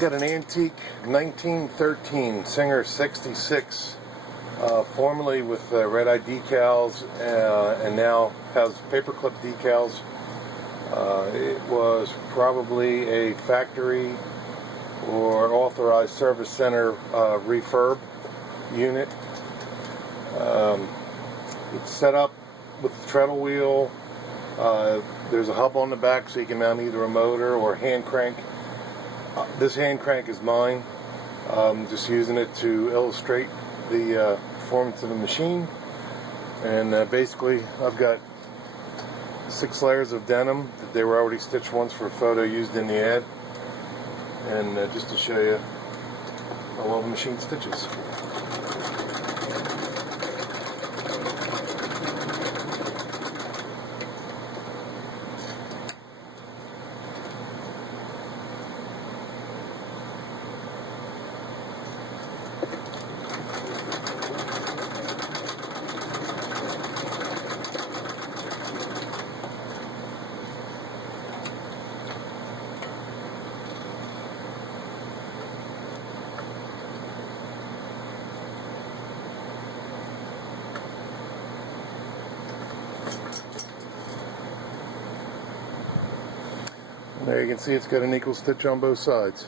Got an antique 1913 Singer 66, formerly with red-eye decals, and now has paperclip decals. It was probably a factory or authorized service center refurb unit. It's set up with the treadle wheel. There's a hub on the back so you can mount either a motor or a hand crank. This hand crank is mine. I'm just using it to illustrate the performance of the machine. And basically I've got 6 layers of denim. They were already stitched once for a photo used in the ad. And just to show you how well the machine stitches. There you can see it's got an equal stitch on both sides.